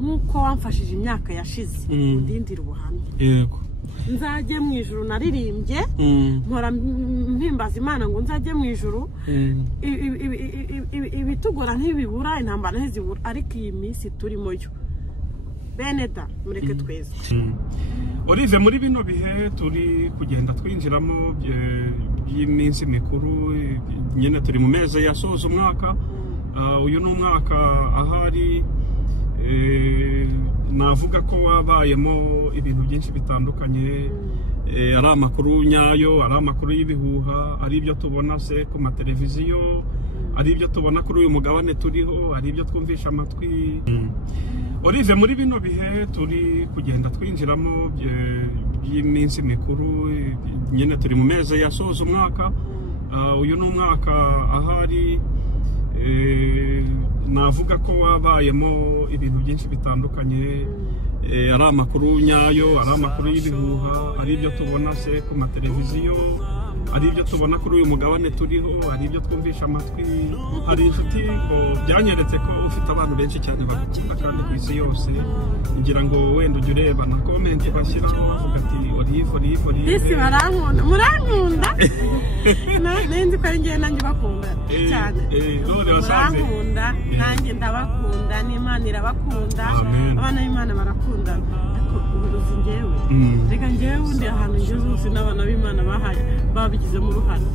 nkuko wamfashije imyaka yashize ndindira ubuhamya yego nzajye mu ijuru naririmbye mpora mpimbaza Imana ngo nzajye mu ijuru ibitugora ntibibura intambara ntizibura ariko iyi minsi turimo yo beneda mureke tweze Olive muri bino bihe turi kugenda twinjiramo by'iminsi mikuru nyine turi mu mezi yasoza umwaka uyu ni umwaka ahari navuga ko wabayemo ibintu byinshi bitandukanye ari amakuru nyayo ari amakuru y'ibihuha ari ibyo tubona se ku mateleviziyo ari ibyo tubona kuri uyu mugabane turiho ari ibyo twumvisha amatwi Olive muri bino bihe turi kugenda twinjiramo by'iminsi mikuru nyine turi mu mezi yasoza umwaka uyu ni umwaka ahari navuga ko wabayemo ibintu byinshi bitandukanye ari amakuru nyayo ari amakuru y'ibihuha ari ibyo tubona se ku mateleviziyo ari ibyo tubona kuri uyu mugabane turiho ari ibyo twumvisha amatwi hari inshuti ngo byanyeretse ko ufite abantu benshi cyane bagukunda kandi ku isi yose ngira ngo wenda ujye ureba na comment bashyiraho bavuga ati Olive isi barankunda murankunda nenzi ko ari njye nanjye bakunda cyane murankunda nanjye ndabakunda n'Imana irabakunda abana b'Imana barakunda uburozi njyewe reka njyewe undi ahantu ngeze hose n'abana b'Imana bahaye babigizemo uruhare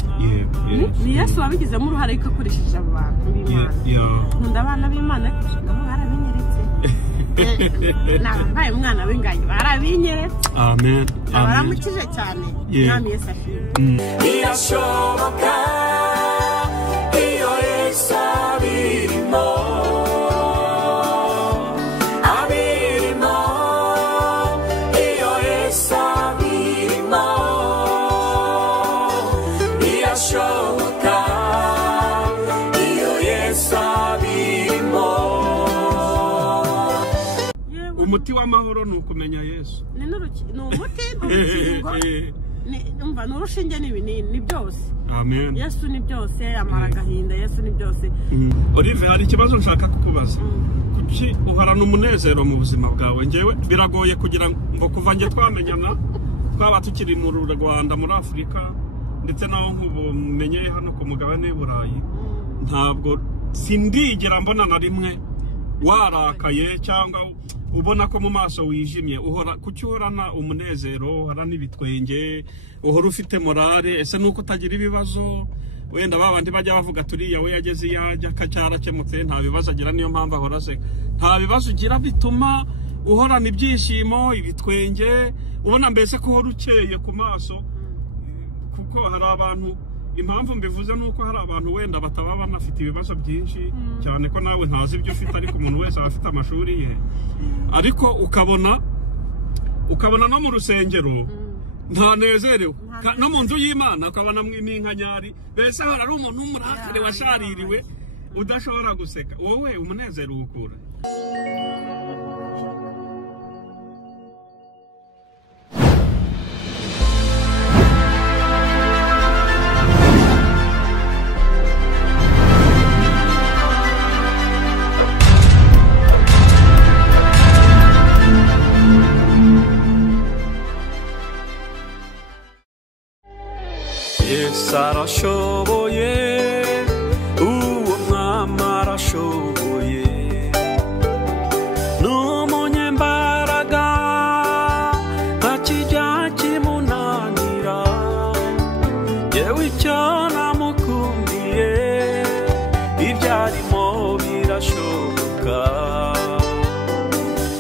ni Yesu wabigizemo uruhare ariko akoresheje abantu b'Imana nkunda abana b'Imana nabo barabinyeretse nabaye umwana w'ingagi barabinyeretse amen baramukije cyane Mwami Yesu ashimwe birashoboka iyo Yesu abirimo umuti w'amahoro ni ukumenya Yesu ni umuti umva n'urushinge n'ibinini byose amen Yesu ni byose amara agahinda Yesu ni byose Olive hari ikibazo nshaka kukubaza kuki uharana umunezero mu buzima bwawe ngewe biragoye kugira ngo kuva nge twamenyana twaba tukiri mu Rwanda muri Afurika ndetse naho nk'ubumenye hano ku mugabane w'Uburayi ntabwo sindigera mbona na rimwe warakaye cyangwa ubona ko mu maso wijimye uhora kuki uhorana umunezero uhorana ibitwenge uhora ufite morale ese nuko utagira ibibazo wenda babandi bajya bavuga turiya we yageze yajya kacyarakemutse nta bibazo agira niyo mpamvu ahora se nta bibazo ugira bituma uhorana ibyishimo ibitwenge ubona mbese ko uhora ukeye ku maso kuko hari abantu impamvu mbivuze nuko hari abantu wenda bataba banafite ibibazo byinshi cyane ko nawe ntazi ibyo ufite ariko umuntu wese afite amashuri ye ariko ukabona no mu rusengero ntanezerewe no mu nzu y'Imana ukabona mwinkanyari bese hari ari umuntu w'umurakare washaririwe udashobora guseka wowe umunezero ukura Yesu arashoboye uwo mwami arashoboye n'umunyembaraga nta kijya kimunanira yewe icyo namukundiye ibyarimo birashoboka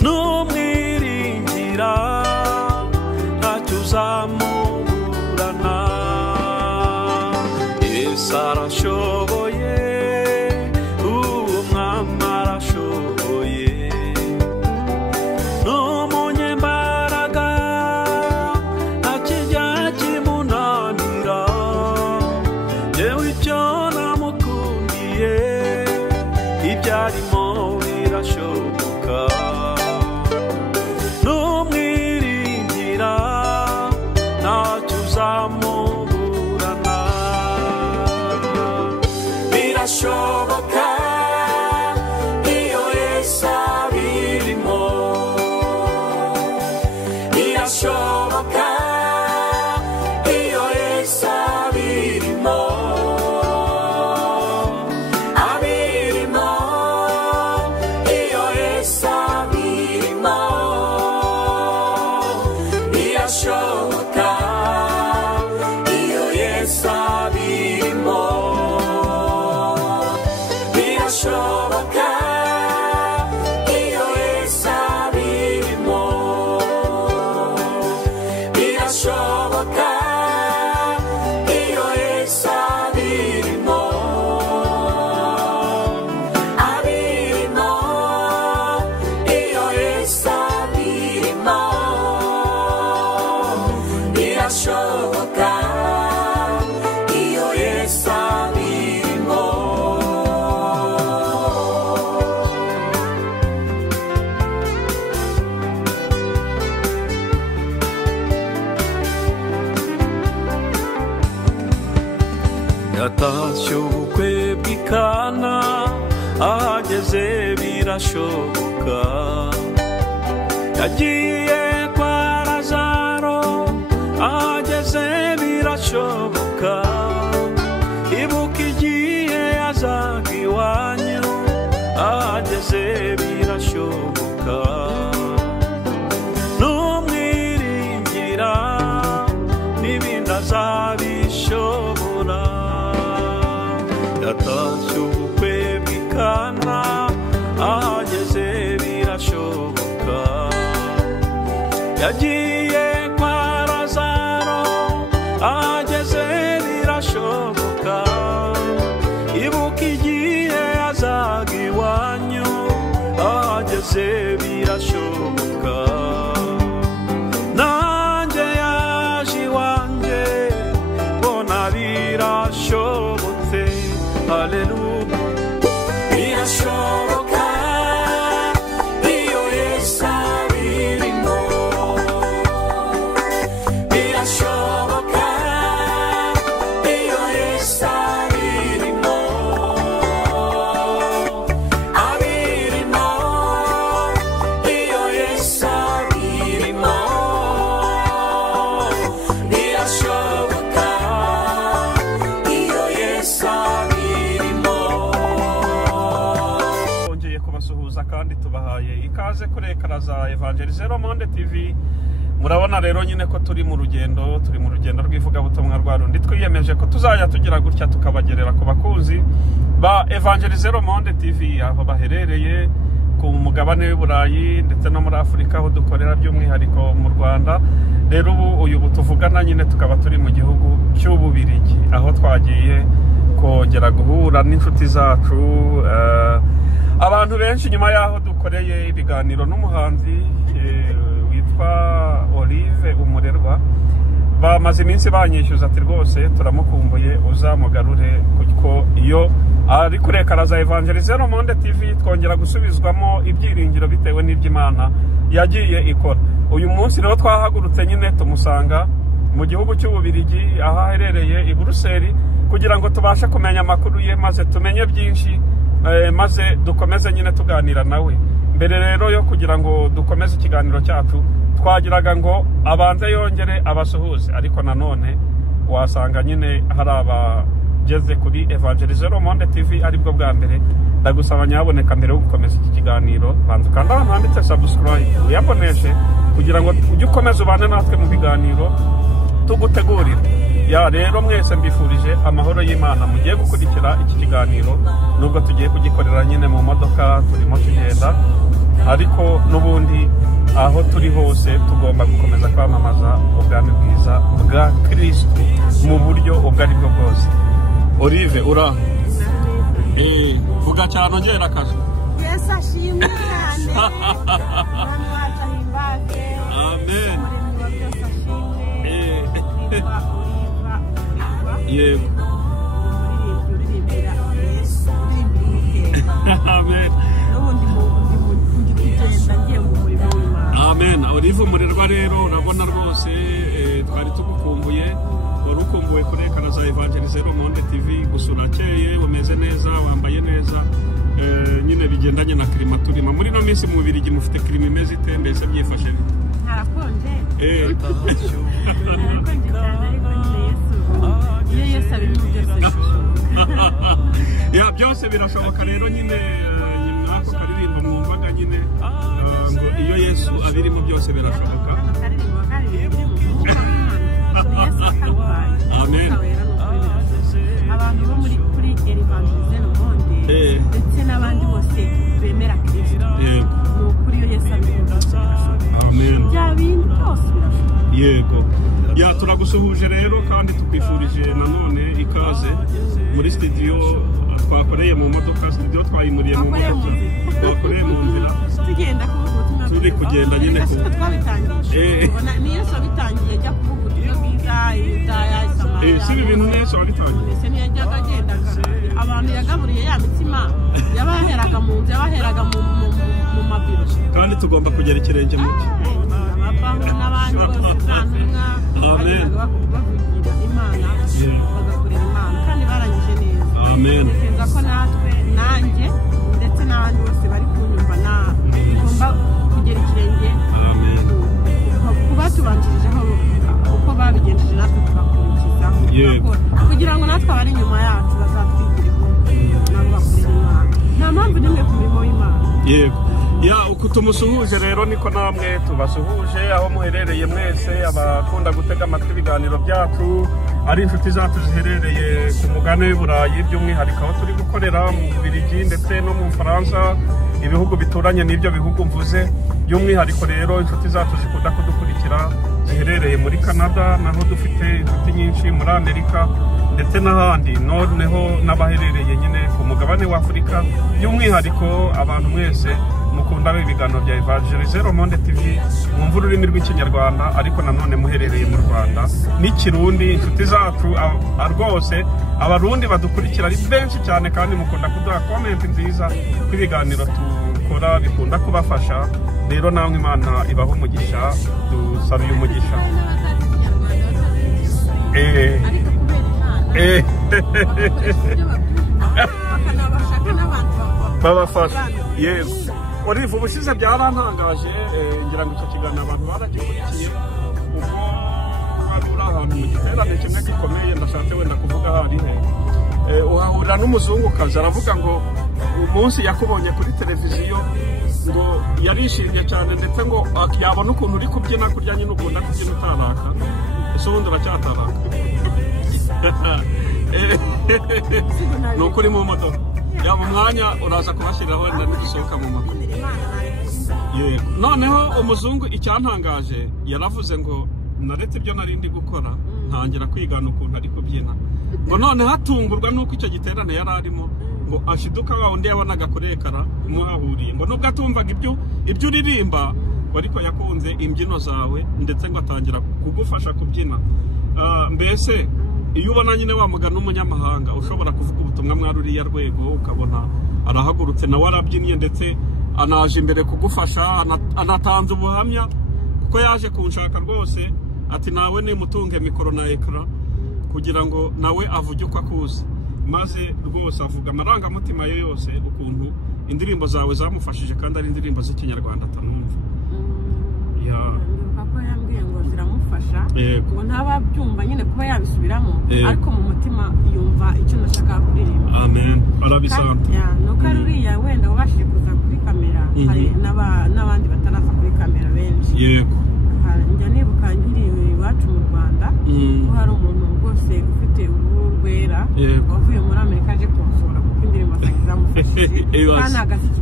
n'umwiringira ntacyo uzamuburana yatashye ubukwe bw'ikana ahageze birashoboka yagiye kwa Lazaro ahageze birashoboka ibuka igihe yazaga iwanyu ahageze birashoboka numwiringira n'ibindi azabishobora yatashye ubukwe bw'ikana ahageze birashoboka yagiye kwa Lazaro ahageze birashoboka ibuka igihe yazaga iwanyu ahageze birashoboka nanjye yaje iwanjye mbona birashobotse haleluya birashoboka iyo Yesu abirimo birashoboka iyo Yesu abirimo abirimo iyo Yesu abirimo birashoboka iyo Yesu abirimo. Twongeye kubasuhuza kandi tubahaye ikaze kuri ekara za Evangelizero Monde TV. Murabona rero nyine ko turi mu rugendo rw'ivugabutumwa rwa rundi twiyemeje ko tuzajya tugira gutya tukabagerera ku bakunzi ba Evangelizero Monde TV aho baherereye ku mugabane w'Uburayi ndetse no muri Afurika aho dukorera by'umwihariko mu Rwanda. Rero ubu tuvugana nyine tukaba turi mu gihugu cy'Ububirigi aho twagiye kongera guhura n'inshuti zacu abantu benshi nyuma yaho dukoreye ibiganiro n'umuhanzi witwa Olive Umurerwa bamaze iminsi banyishyuza ati rwose turamukumbuye uzamugarure kuko iyo ari kuri ekara za Evangelizero Monde TV twongera gusubizwamo ibyiringiro bitewe n'iby'Imana yagiye ikora. Uyu munsi rero twahagurutse nyine tumusanga mu gihugu cy'Ububirigi aho aherereye i Buruseli kugira ngo tubashe kumenya amakuru ye maze tumenye byinshi maze dukomeze nyine tuganira nawe. Mbere rero yo kugira ngo dukomeze ikiganiro cyacu twagiraga ngo abanze yongere abasuhuze ariko nanone wasanga nyine hari abageze kuri Evangelizero Monde TV aribwo bwa mbere. Ndagusaba nyaboneka mbere yo gukomeza iki kiganiro banza kandi ahantu handitse subscribe uyaboneshe kugira ngo ujye ukomeza ubane natwe mu biganiro tugutegurira. Ya rero mwese mbifurije amahoro y'Imana mugiye gukurikira iki kiganiro nubwo tugiye kugikorera nyine mu modoka turimo tugenda ariko n'ubundi aho turi hose tugomba gukomeza kwamamaza ubwami bwiza bwa Kristo mu buryo ubwo ari bwo bwose. Olive uraho vuga cyane ongera akazi. Yesu ashimwe cyane abantu batahimbaze amen yego amen amen. Olive Umurerwa rero urabona rwose twari tugukumbuye wari ukumbuye kuri ekara za Evangelizero Monde TV gusa urakeye umeze neza wambaye neza nyine bigendanye na klima turimo muri no minsi mu Bubiligi mufite klima imeze ite mbese byifashe bite? harakonje ya byose birashoboka rero nyine ako karirimbo mwumvaga nyine ngo iyo Yesu abirimo byose birashoboka. Amen. abantu bo muri kuri Evangelizero Monde ndetse n'abandi bose bemera Kristo ni ukuri iyo Yesu abirimo. Amen. Bya bintu byose birashoboka. Yego ya turagusuhuje rero kandi tukwifurije nanone ikaze muri studio twakoreye mu modoka studio twayimuriye mu modoka twakoreye mu nzira tugenda kuvuga ubutumwa turi kugenda nyine ko twabitangiye ni Yesu abitangiye ajya kuvuga ubutumwa bwiza Yudaya Samariya si ibintu Yesu abitangiye ese ntiyajyaga agendaga abantu yagaburiye ya mitsima yabaheraga mu nzu yabaheraga mu mabiro kandi tugomba kugera ikirenge mu cye ababaho n'abandi bose Amen. bavugira Imana bagakorera Imana kandi barangije amen. Ntekereza ko natwe nanjye ndetse n'abandi bose bari kunyumva tugomba kugera ikirenge kuba tubanjirijeho uko babigenjeje natwe tugakurikizaho kugira ngo natwe abari inyuma yacu bazatwigireho nabo bakorera Imana. Nta mpamvu n'imwe ku mirimo y'Imana. Yego. Ya uko tumusuhuje rero niko namwe tubasuhuje aho muherereye mwese abakunda gutega amatwi ibiganiro byacu ari inshuti zacu ziherereye ku mugane w'Iburayi by'umwihariko aho turi gukorera mu Bubiligi ndetse no mu Faransa ibihugu bituranye n'ibyo bihugu mvuze by'umwihariko rero inshuti zacu zikunda kudukurikira ziherereye muri Canada naho dufite inshuti nyinshi muri Amerika ndetse n'ahandi noneho n'abaherereye nyine ku mugabane wa Afurika by'umwihariko abantu mwese mukunda ibiganiro bya Evangelize Le Monde TV mwumva ururimi rw'ikinyarwanda ariko nanone muherereye mu Rwanda n'ikirundi inshuti zacu rwose abarundi badukurikira ari benshi cyane kandi mukunda kuduha comment nziza ku ibiganiro tukora bikunda kubafasha rero namwe Imana ibaho umugisha dusabiye umugisha babafasha yego Olive ubushize byarantangaje ngira ngo icyo kiganiro abantu barakikurikiye ubwo wari uri ahantu mu giterane kimwe gikomeye ndashatse wenda kuvuga hari uhahurira n'umuzungukazi aravuga ngo umunsi yakubonye kuri televiziyo ngo yarishimye cyane ndetse ngo yabona ukuntu uri kubyina kurya nyine ukunda kubyina utaraka ese ubundi uracyataraka ni ukuri mu modoka yaba umwanya uraza kubashyiriraho wenda n'igisohoka mu modoka. Noneho umuzungu icyantangaje yaravuze ngo naretse ibyo nari ndi gukora ntangira kwigana ukuntu ari kubyina ngo none hatungurwa nuko icyo giterane yari arimo ngo ashiduka wa undi yabonaga kurekara muhahuriye ngo nubwo atumvaga ibyo uririmba ariko yakunze imbyino zawe ndetse ngo atangira kugufasha kubyina. Mbese iyo ubona nyine wamugana umunyamahanga ushobora kuvuga ubutumwa mwari uriya rwego ukabona arahagurutse nawe arabyinnye ndetse anaje imbere kugufasha anatanze ubuhamya kuko yaje kunshaka rwose ati nawe nimutunge mikoro na ekara kugira ngo nawe avuge uko akuzi maze rwose avuga amarangamutima ye yose ukuntu indirimbo zawe zamufashije kandi ari indirimbo z'ikinyarwanda atanumva. Ko yambwiye ngo ziramufasha ngo ntababyumva nyine kuba yabisubiramo ariko mu mutima yumva icyo nashaka kuririmba. Amen. Arabisanta. Nuko ari uriya wenda wabashije kuza kuri kamera hari n'abandi bataraza kuri kamera benshi. Yego. Njya nibuka ngiriwe iwacu mu Rwanda ko hari umuntu rwose ufite uruhu rwera wavuye muri Amerika aje kunsura kuko indirimbo zanjye zamufashije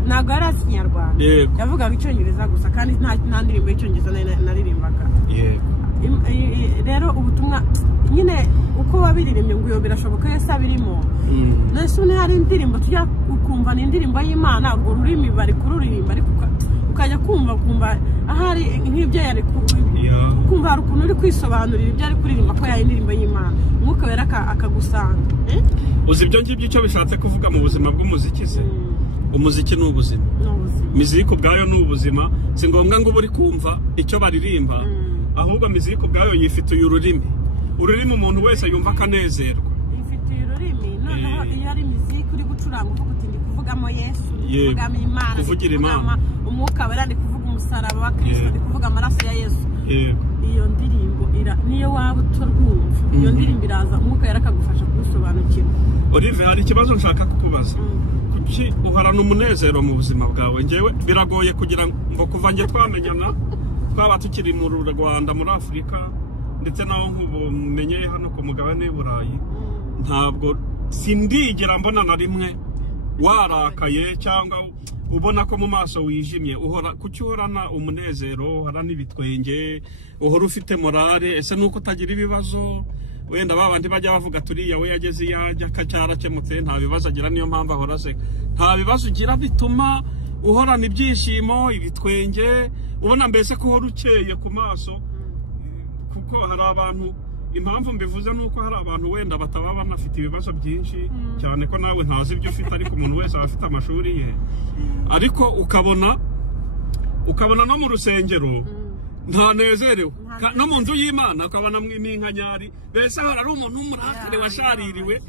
ntabwo yari azi Ikinyarwanda yavugaga Icyongereza gusa kandi nta ndirimbo y'Icyongereza naririmbaga. Rero ubutumwa nyine uko wabiririmbye ngo birashoboka yose abirimo nese une hari indirimbo tujya ukumva ni indirimbo y'Imana urwo rurimi bari kururirimba ariko ukajya kumva ahari nk'ibyo yari kumva hari ukuntu uri kwisobanurira ibyo ari kuririmba ko yari indirimbo y'Imana umwuka wera akagusanga. Uzi ibyo ngibyo icyo bishatse kuvuga mu buzima bw'umuziki se umuziki ni ubuzima miziki ubwayo ni ubuzima si ngombwa ngo uri kumva icyo baririmba ahubwo miziki ubwayo yifitiye ururimi umuntu wese yumva akanezerwa yifitiye ururimi noneho iyo ari miziki uri gucuranga uvuga uti ndi kuvugamo Yesu kuvugamo Imana kuvugira Imana umwuka wera ndi kuvuga umusaraba wa Kristo ndi kuvuga amaraso ya Yesu iyo ndirimbo niyo waba utarwumva iyo ndirimbo iraza umwuka wera akagufasha kubisobanukirwa. Olive hari ikibazo nshaka kukubaza kuki uharana umunezero mu buzima bwawe ngewe biragoye kugira ngo kuva nge twamenyana twaba tukiri mu Rwanda muri Afurika ndetse naho nk'ubumenye hano ku mugabane w'Iburayi ntabwo sindigera mbona na rimwe warakaye cyangwa ubona ko mu maso wijimye kuki uhorana umunezero uhorana ibitwenge uhora ufite morale ese nuko utagira ibibazo wenda babandi bajya bavuga turiya we yageze yajya cyarakemutse nta bibazo agira niyo mpamvu ahora aseka nta bibazo ugira bituma uhorana ibyishimo ibitwenge ubona mbese ko uhora ukeye ku maso kuko hari abantu impamvu mbivuze nuko hari abantu wenda bataba banafite ibibazo byinshi cyane ko nawe ntazi ibyo ufite ariko umuntu wese aba afite amashuri ye ariko ukabona no mu rusengero ntanezerewe no mu nzu y'Imana ukabona mw'inkanyari mbese hari umuntu w'umurakare washaririwe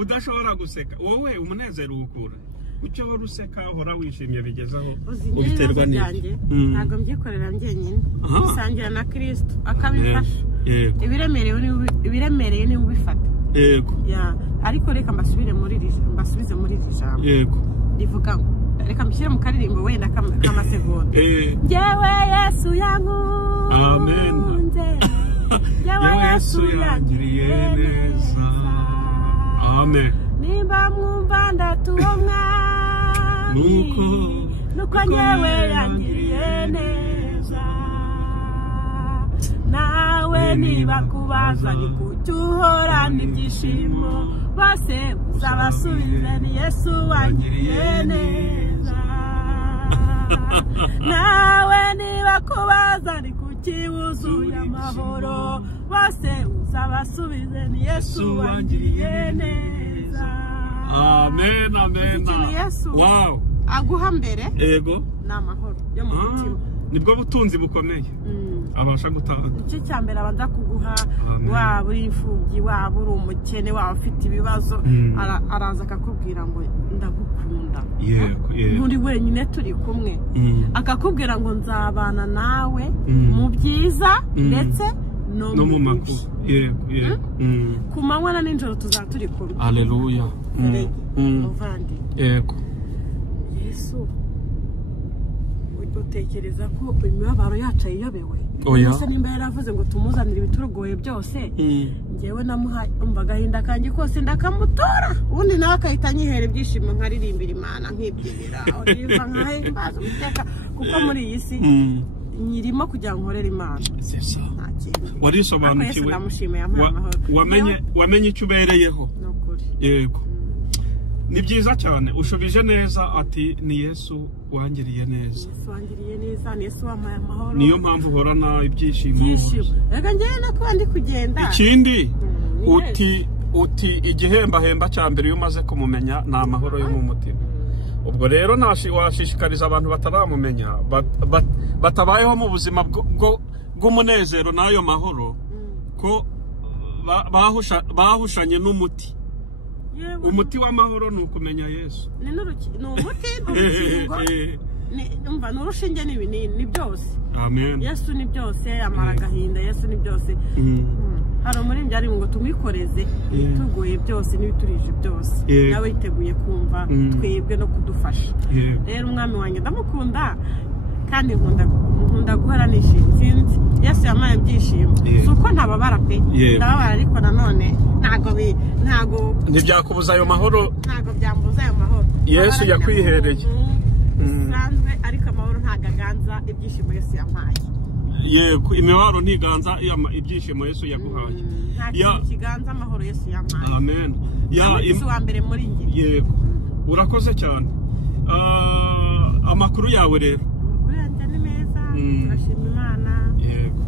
udashobora guseka wowe umunezero ukura ucyo wari useka hora wishimye bigezaho ubiterwa n'iki ntabwo mbyikorera njyenyine bisangira na Kristo akabifasha ibiremereye ni ubifata yego ariko reka mbasubize muri iri jambo yego rivuga ngo reka mbishyire mu karirimbo wenda k'amasegonda njyewe Yesu yankunze amen njyewe Yesu yangiriye neza amen nimba mwumva ndatuwo mwami nuko njyewe yangiriye neza nawe niba kubaza ni kuki uhorana ibyishimo bose uzabasubize ni Yesu wangiriye neza nawe niba kubaza ni kuki wuzuye amahoro bose uzabasubize ni Yesu wangiriye neza amen amen wow aguha mbere yego n'amahoro yo mu mutima nibwo butunzi bukomeye abasha gutanga icyo cyambere abanza kuguha waba uri imfubyi waba uri umukene waba ufite ibibazo araza akakubwira ngo ndagukunda muri wenyine turi kumwe akakubwira ngo nzabana nawe mu byiza ndetse no mu makuru ku manywa na nijoro tuzaba turi kumwe haleluya muvandi yego Yesu utekereza ko imibabaro yacu yiyobewe Yesu nimba yaravuze ngo tumuzanire ibiturugoye byose ngewe namuhaye umva agahinda kanjye kose ndakamutora ubundi nawe akahita anyihera ibyishimo nkaririmbira Imana nkibyinira uriva nkahimbaza Uwiteka kuko muri iyi si nyirimo kugira ngo nkorere Imana warisobanukiwe wamenye icyo ubereyeho yego ni byiza cyane ushubije neza ati ni Yesu wangiriye neza ni Yesu wampaye amahoro niyo mpamvu uhorana ibyishimo reka njyewe nakuba ndi kugenda ikindi uti igihembahemba cya mbere iyo umaze kumumenya ni amahoro yo mu mutima ubwo rero washishikariza abantu bataramumenya batabayeho mu buzima bw'umunezero n'ayo mahoro ko bahushanye n'umuti umuti w'amahoro ni ukumenya Yesu ni umuti n'urukingo ni urushinge n'ibinini byose amen Yesu ni byose amara agahinda Yesu ni byose hari umuririmbyi ari ngo tumwikoreze ibitugoye byose n'ibiturije byose nawe yiteguye kumva twebwe no kudufasha rero umwami wanjye ndamukunda kandi nkunda guhora nishimye Yesu yamaye ibyishimo suko ntababara pe ndababara ariko nanone ntago ntibyakubuza ayo mahoro ntago byambuza ayo mahoro Yesu yakwihereye sanzwe ariko amahoro ntagaganza ibyishimo Yesu yamaye yego imibaro ntiganza ibyishimo Yesu yaguhaye kiganza amahoro Yesu yamaye amen Yesu wa mbere muri njye yego urakoze cyane amakuru yawe rero amakuru yanjye ni meza turashima Imana yego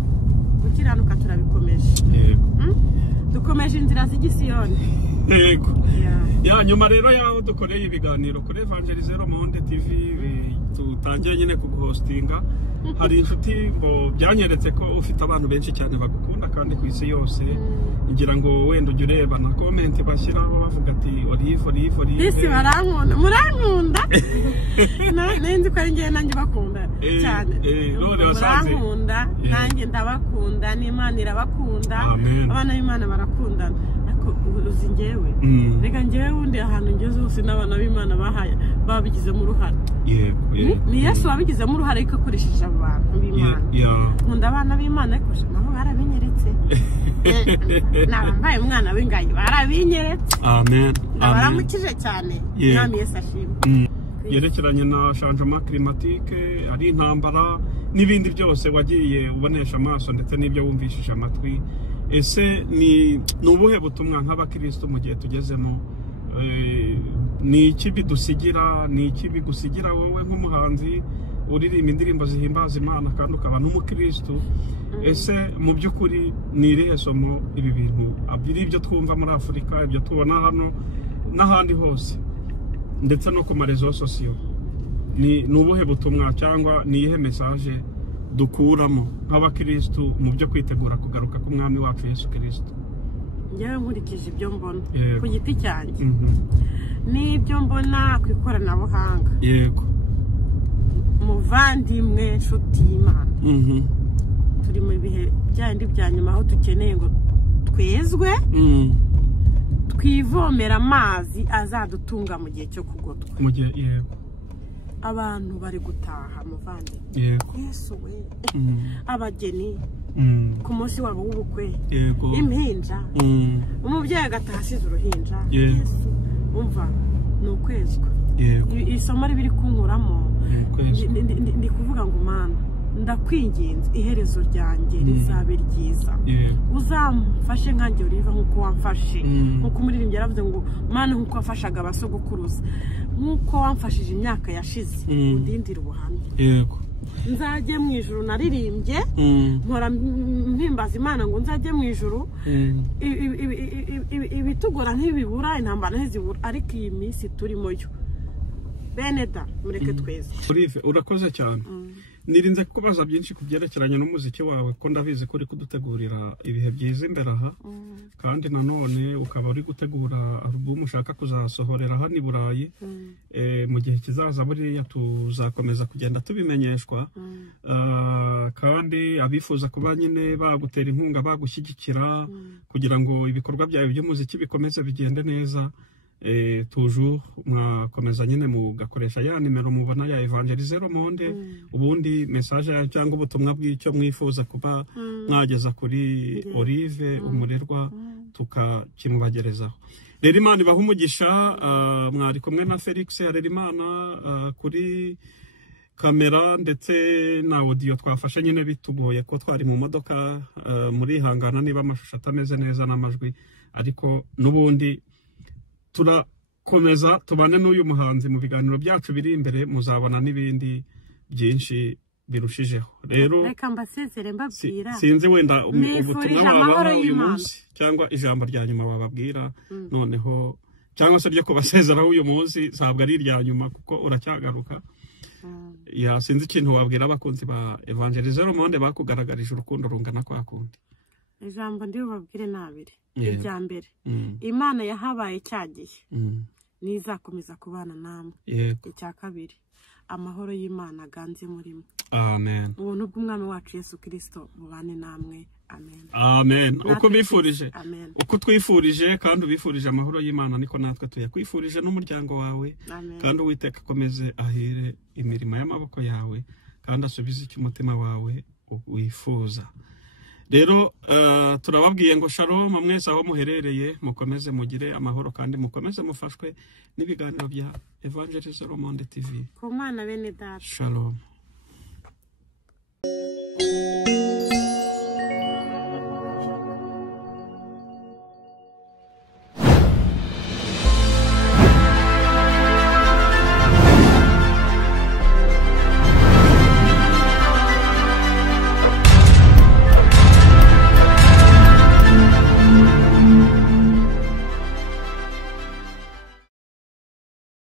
gukiranuka turabikomeje yego dukomeje inzira z'igisiyoni yego nyuma rero yaho dukoreye ibiganiro kuri Evangelizero Monde TV tutangiye nyine kuguhostinga hari inshuti ngo byanyeretse ko ufite abantu benshi cyane bagukunda kandi ku isi yose ngira ngo wenda ujye ureba na comment bashyiraho bavuga ati Olive isi barankunda murankunda nenzi ko ngiye nanjye bakunda cyane murankunda nanjye ndabakunda n'Imana irabakunda abana b'Imana barakundana uzi ngewe reka ngewe wundi ahantu ngeze hose n'abana b'Imana babigizemo uruhare ni Yesu wabigizemo uruhare ariko akoresheje abantu b'Imana nkunda abana b'Imana ariko nabo barabinyeretse nambaye umwana w'ingayi barabinyeretse amen baramukije cyane mwami Yesu ashimwe yerekeranye na changement climatique ari intambara n'ibindi byose wagiye ubonesha amaso ndetse n'ibyo wumvishije amatwi ese ni ubuhe butumwa nk'abakristo mu gihe tugezemo ni iki bidusigira ni iki bigusigira wowe nk'umuhanzi uririmba indirimbo zihimbaza Imana kandi ukaba n'umukristo ese mu by'ukuri ni irihe somo ibi bintu abiri ibyo twumva muri Afurika ibyo tubona hano n'ahandi hose ndetse no ku marezo sosiyo ni ubuhe butumwa cyangwa ni iyihe message dukuramo nk'abakristo mu byo kwitegura kugaruka k'umwami wacu Yesu Kristo njyewe nkurikije ibyo mbona Yego. ku giti cyanjye n'ibyo mbona ku ikoranabuhanga yego muvandimwe nshuti y'Imana turi mu bihe byandi bya nyuma aho dukeneye ngo twezwe twivomera amazi azadutunga mu gihe cyo kugotwa mu gihe yego abantu bari gutaha muvandimwe yego Yesu we abageni ku munsi wabo w'ubukwe yego impinja umubyeyi agataha asize uruhinja Yego. Yesu umva ni ukwezwa yego isomo ribiri kunkuramo ukwezwa ndi kuvuga ngo mana ndakwinginze iherezo ryanjye rizabe ryiza yego uzamfashe nkanjye Oliva nk'uko wamfashe nk'uko umuririmbyi yaravuze ngo mana nk'uko wafashaga abasogokuruza nk'uko wamfashije imyaka yashize undindire ubuhamya yego nzajye mu ijuru naririmbye mpora mpimbaza Imana ngo nzajye mu ijuru ibitugora ntibibura intambara ntizibura ariko iyi minsi turimo yo bene da mureke tweze Olive urakoze cyane nirinze kubaza byinshi ku byerekeranye n'umuziki wawe ko ndabizi ko uri kudutegurira ibihe byiza imbere aha kandi nanone ukaba uri gutegura album ushaka kuzasohorera hano i Burayi mu gihe kizaza buriya tuzakomeza kugenda tubimenyeshwa kandi abifuza kuba nyine bagutera inkunga bagushyigikira kugira ngo ibikorwa byawe by'umuziki bikomeze bigende neza toujours mwakomeza nyine mugakoresha ya nimero mubona ya Evangelize Le Monde ubundi message cyangwa ubutumwa bw'icyo mwifuza kuba mwageza kuri Olive umurerwa tukakimubagerezaho rero Imana ibaha umugisha mwari kumwe na Felix Harerimana kuri kamera ndetse na audio twafashe nyine bitugoye ko twari mu modoka muri hangana niba amashusho atameze neza n'amajwi ariko nubundi turakomeza tubane n'uyu muhanzi mu biganiro byacu biri imbere muzabona n'ibindi byinshi birushijeho rero reka mbasezere mbabwira sinzi wenda ubutumwa wabaha uyu munsi cyangwa ijambo rya nyuma wababwira noneho cyangwa se ryo kubasezeraho uyu munsi sabwa ari irya nyuma kuko uracyagaruka ya sinzi ikintu wabwira abakunzi ba Evangelize Le Monde bakugaragarije urukundo rungana kwa kundi ijambo ndi bubabwire nabire irya mbere Imana yahabaye cyagiye nizakomeza kubana namwe icya kabiri amahoro y'Imana ganze murimo amen ubuntu bw'umwami wacu Yesu Kristo bubane namwe amen amen uko bifurije amen uko twifurije kandi ubifurije amahoro y'Imana niko natwe tuyakwifurije n'umuryango wawe kandi Uwiteka akomeze ahire imirimo y'amaboko yawe kandi asubize icyo umutima wawe wifuza rero turababwiye ngo shalom mwese aho muherereye mukomeze mugire amahoro kandi mukomeze mufashwe n'ibiganiro bya Evangelize Le Monde TV ku mana bene data shalom